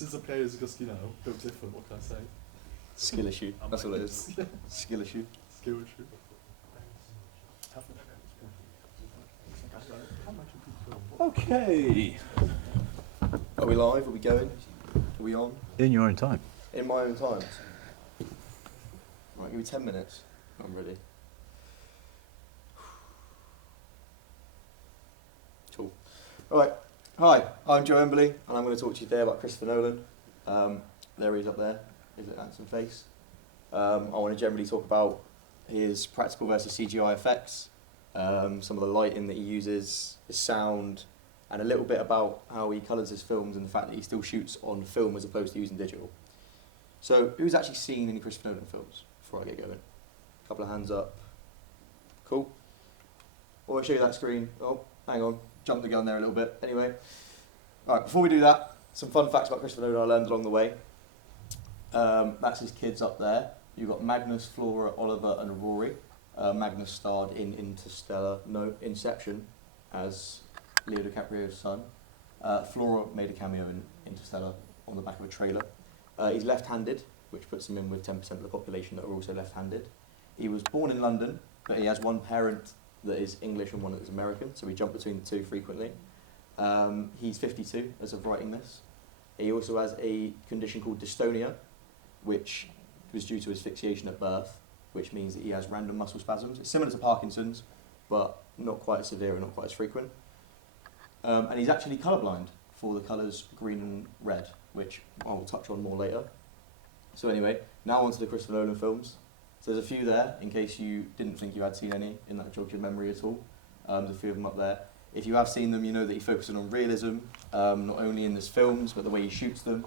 Since the players are just, built different, what can I say? Skill issue. That's all it is. Skill issue. Skill issue. Okay. Are we live? Are we going? Are we on? In your own time. In my own time. Right, give me 10 minutes. I'm ready. Cool. Right. Hi, I'm Joe Emberley, and I'm going to talk to you today about Christopher Nolan. There he is up there. Is it handsome face? I want to generally talk about his practical versus CGI effects, some of the lighting that he uses, his sound, and a little bit about how he colours his films and the fact that he still shoots on film as opposed to using digital. So, who's actually seen any Christopher Nolan films before I get going? A couple of hands up. Cool. Well, I'll show you that screen. Oh, hang on. Jumped the gun there a little bit. Anyway. Alright, before we do that, some fun facts about Christopher Nolan I learned along the way. That's his kids up there. You've got Magnus, Flora, Oliver and Rory. Magnus starred in Inception as Leo DiCaprio's son. Flora made a cameo in Interstellar on the back of a trailer. He's left-handed, which puts him in with 10% of the population that are also left-handed. He was born in London, but he has one parent that is English and one that is American, so we jump between the two frequently. He's 52 as of writing this. He also has a condition called dystonia, which was due to asphyxiation at birth, which means that he has random muscle spasms. It's similar to Parkinson's, but not quite as severe and not quite as frequent. And he's actually colourblind for the colours green and red, which I will touch on more later. So anyway, now on to the Christopher Nolan films. So there's a few there, in case you didn't think you had seen any, in that jogged your memory at all. There's a few of them up there. If you have seen them, you know that he focuses on realism, not only in his films, but the way he shoots them.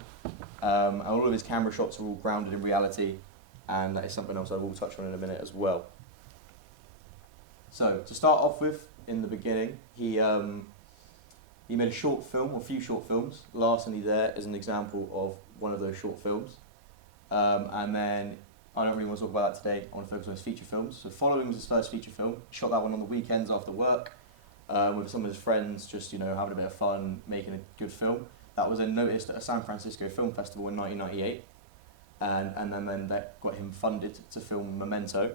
And all of his camera shots are all grounded in reality, and that is something else I will touch on in a minute as well. So, to start off with, in the beginning, he made a short film, or a few short films. Larceny there is an example of one of those short films. And then, I don't really want to talk about that today, I want to focus on his feature films. So Following was his first feature film. He shot that one on the weekends after work, with some of his friends, just having a bit of fun, making a good film. That was then noticed at a San Francisco Film Festival in 1998, and then that got him funded to film Memento,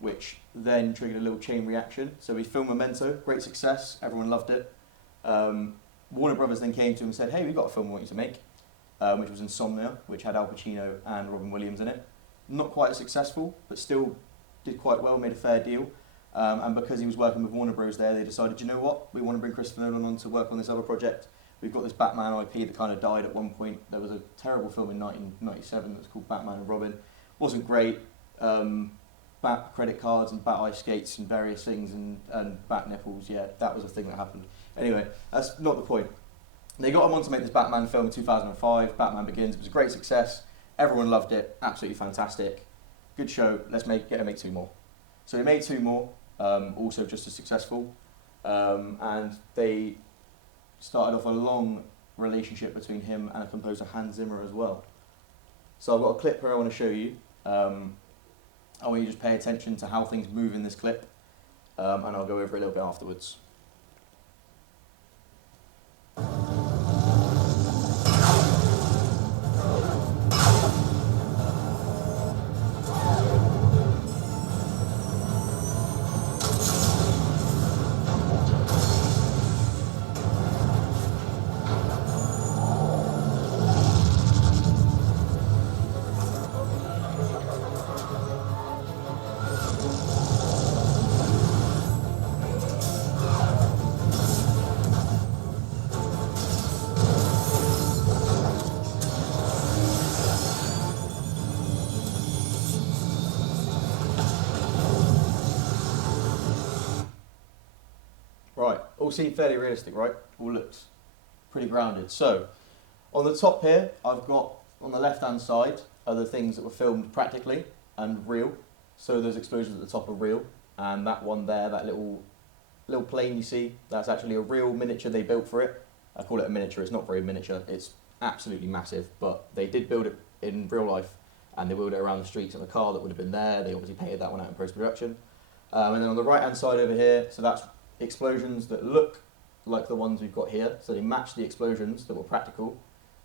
which then triggered a little chain reaction. So he filmed Memento, great success, everyone loved it. Warner Brothers then came to him and said, hey, we've got a film we want you to make, which was Insomnia, which had Al Pacino and Robin Williams in it. Not quite as successful, but still did quite well, made a fair deal. And because he was working with Warner Bros. There, they decided, you know what, we want to bring Christopher Nolan on to work on this other project. We've got this Batman IP that kind of died at one point. There was a terrible film in 1997 that was called Batman and Robin. Wasn't great. Bat credit cards and bat ice skates and various things and bat nipples, yeah, that was a thing that happened. Anyway, that's not the point. They got him on to make this Batman film in 2005, Batman Begins. It was a great success. Everyone loved it, absolutely fantastic. Good show, let's get him make two more. So he made two more, also just as successful, and they started off a long relationship between him and a composer, Hans Zimmer, as well. So I've got a clip here I want to show you. I want you to just pay attention to how things move in this clip, and I'll go over it a little bit afterwards. Right, all seemed fairly realistic, right? All looked pretty grounded. So, on the top here, I've got, on the left-hand side, are the things that were filmed practically and real. So those explosions at the top are real, and that one there, that little plane you see, that's actually a real miniature they built for it. I call it a miniature, it's not very miniature, it's absolutely massive, but they did build it in real life, and they wheeled it around the streets in a car that would have been there. They obviously painted that one out in post-production. And then on the right-hand side over here, so that's explosions that look like the ones we've got here. So they match the explosions that were practical,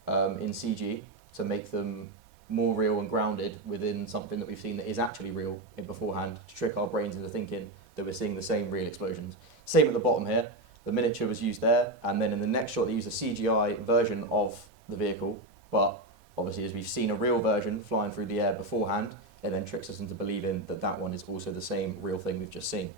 in CG to make them more real and grounded within something that we've seen that is actually real in beforehand, to trick our brains into thinking that we're seeing the same real explosions. Same at the bottom here. The miniature was used there, and then in the next shot they used a CGI version of the vehicle, but obviously as we've seen a real version flying through the air beforehand, it then tricks us into believing that that one is also the same real thing we've just seen.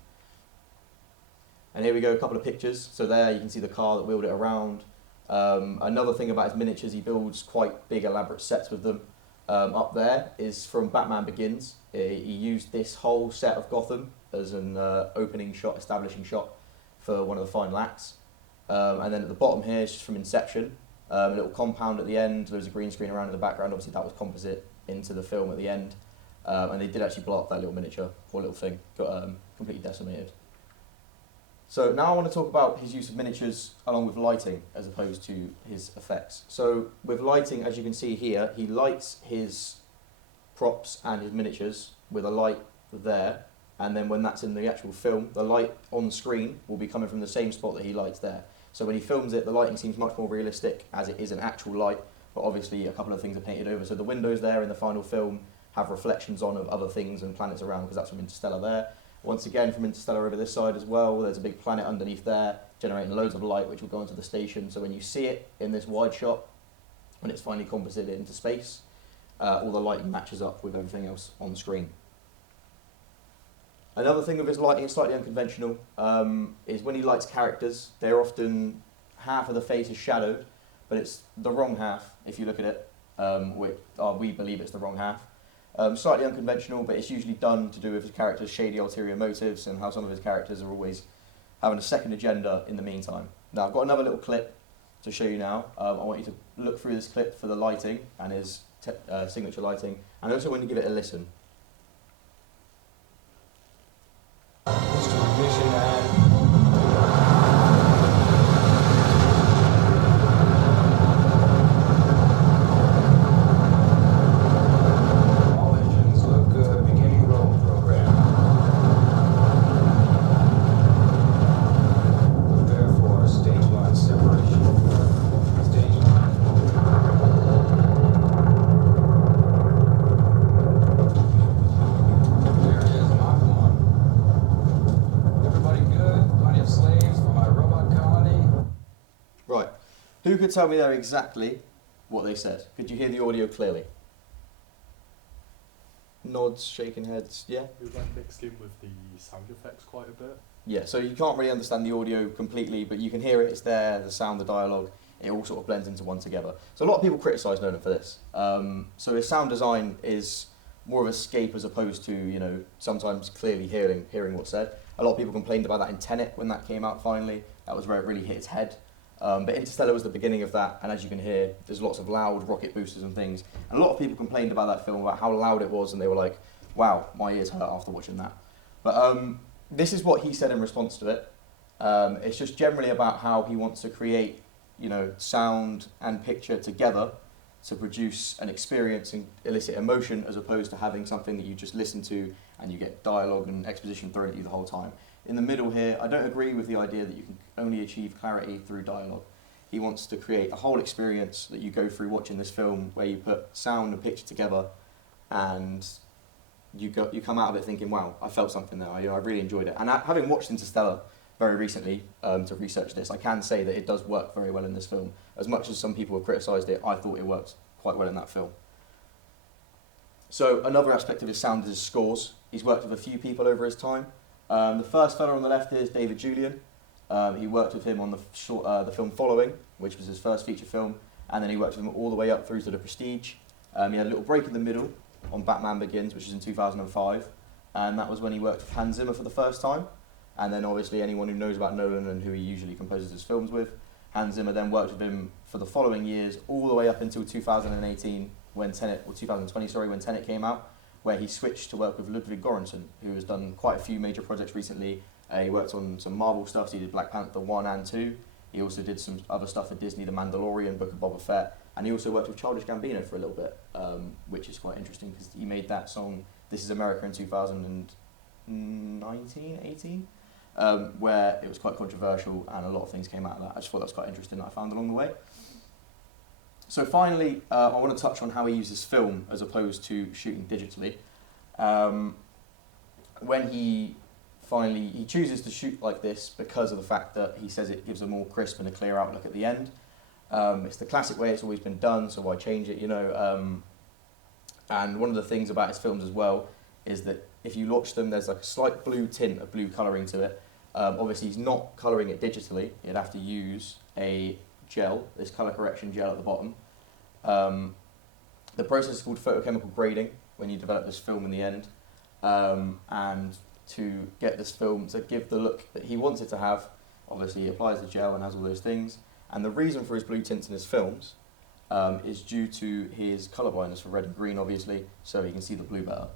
And here we go, a couple of pictures. So there you can see the car that wheeled it around. Another thing about his miniatures, he builds quite big elaborate sets with them. Up there is from Batman Begins. He used this whole set of Gotham as an opening shot, establishing shot for one of the final acts. And then at the bottom here is just from Inception. A little compound at the end, there was a green screen around in the background, obviously that was composite into the film at the end. And they did actually blow up that little miniature, poor little thing, got completely decimated. So now I want to talk about his use of miniatures along with lighting as opposed to his effects. So with lighting, as you can see here, he lights his props and his miniatures with a light there, and then when that's in the actual film, the light on screen will be coming from the same spot that he lights there. So when he films it, the lighting seems much more realistic as it is an actual light, but obviously a couple of things are painted over. So the windows there in the final film have reflections on of other things and planets around, because that's from Interstellar there. Once again, from Interstellar over this side as well, there's a big planet underneath there, generating loads of light, which will go into the station. So when you see it in this wide shot, when it's finally composited into space, all the lighting matches up with everything else on the screen. Another thing with his lighting, it's slightly unconventional, is when he lights characters, they're often half of the face is shadowed, but it's the wrong half, if you look at it, we believe it's the wrong half. Slightly unconventional, but it's usually done to do with his character's shady ulterior motives and how some of his characters are always having a second agenda in the meantime. Now, I've got another little clip to show you now. I want you to look through this clip for the lighting and his signature lighting, and I also want to give it a listen. Right, who could tell me there exactly what they said? Could you hear the audio clearly? Nods, shaking heads, yeah? It was like mixed in with the sound effects quite a bit. Yeah, so you can't really understand the audio completely, but you can hear it, it's there, the sound, the dialogue, it all sort of blends into one together. So a lot of people criticise Nolan for this. So his sound design is more of escape as opposed to, you know, sometimes clearly hearing what's said. A lot of people complained about that in Tenet when that came out finally. That was where it really hit its head. But Interstellar was the beginning of that, and as you can hear, there's lots of loud rocket boosters and things. And a lot of people complained about that film, about how loud it was, and they were like, wow, my ears hurt after watching that. But this is what he said in response to it. It's just generally about how he wants to create, you know, sound and picture together to produce an experience and elicit emotion, as opposed to having something that you just listen to and you get dialogue and exposition thrown at you the whole time. In the middle here, I don't agree with the idea that you can only achieve clarity through dialogue. He wants to create a whole experience that you go through watching this film, where you put sound and picture together, and you come out of it thinking, wow, I felt something there, I really enjoyed it. And having watched Interstellar very recently to research this, I can say that it does work very well in this film. As much as some people have criticised it, I thought it worked quite well in that film. So another aspect of his sound is his scores. He's worked with a few people over his time. The first fellow on the left here is David Julian. He worked with him on the film Following, which was his first feature film, and then he worked with him all the way up through to The Prestige. He had a little break in the middle on Batman Begins, which is in 2005, and that was when he worked with Hans Zimmer for the first time. And then obviously anyone who knows about Nolan and who he usually composes his films with, Hans Zimmer then worked with him for the following years, all the way up until 2018, when Tenet, or 2020, sorry, when Tenet came out, where he switched to work with Ludwig Göransson, who has done quite a few major projects recently. He worked on some Marvel stuff, so he did Black Panther 1 and 2. He also did some other stuff for Disney, The Mandalorian, Book of Boba Fett, and he also worked with Childish Gambino for a little bit, which is quite interesting because he made that song, This Is America, in 2019, 18, where it was quite controversial and a lot of things came out of that. I just thought that was quite interesting that I found along the way. So finally, I want to touch on how he uses film as opposed to shooting digitally. When he chooses to shoot like this because of the fact that he says it gives a more crisp and a clear outlook at the end. It's the classic way it's always been done, so why change it, you know? And one of the things about his films as well is that if you watch them, there's like a slight blue tint of blue colouring to it. Obviously, he's not colouring it digitally. You'd have to use a gel, this colour correction gel at the bottom. The process is called photochemical grading when you develop this film in the end. And to get this film to give the look that he wants it to have, obviously he applies the gel and has all those things. And the reason for his blue tints in his films is due to his colour blindness for red and green, obviously, so he can see the blue better.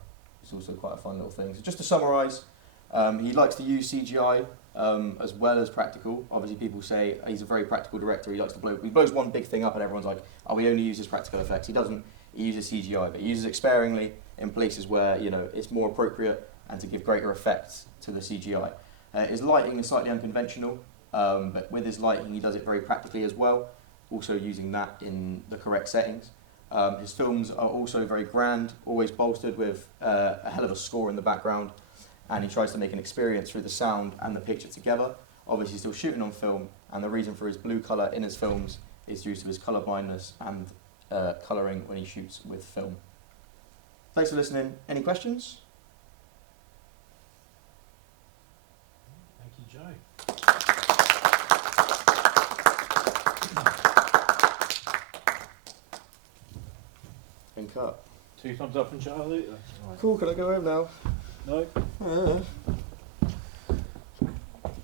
It's also quite a fun little thing. So just to summarise, he likes to use CGI as well as practical. Obviously people say he's a very practical director, he blows one big thing up and everyone's like, oh, he only uses practical effects. He doesn't, he uses CGI, but he uses it sparingly in places where, you know, it's more appropriate and to give greater effect to the CGI. His lighting is slightly unconventional, but with his lighting he does it very practically as well, also using that in the correct settings. His films are also very grand, always bolstered with a hell of a score in the background, and he tries to make an experience through the sound and the picture together. Obviously he's still shooting on film, and the reason for his blue colour in his films is due to his colour blindness and colouring when he shoots with film. Thanks for listening. Any questions? Thank you, Joe. Been cut. 2 thumbs up from Charlie. That's right. Cool, can I go home now? No.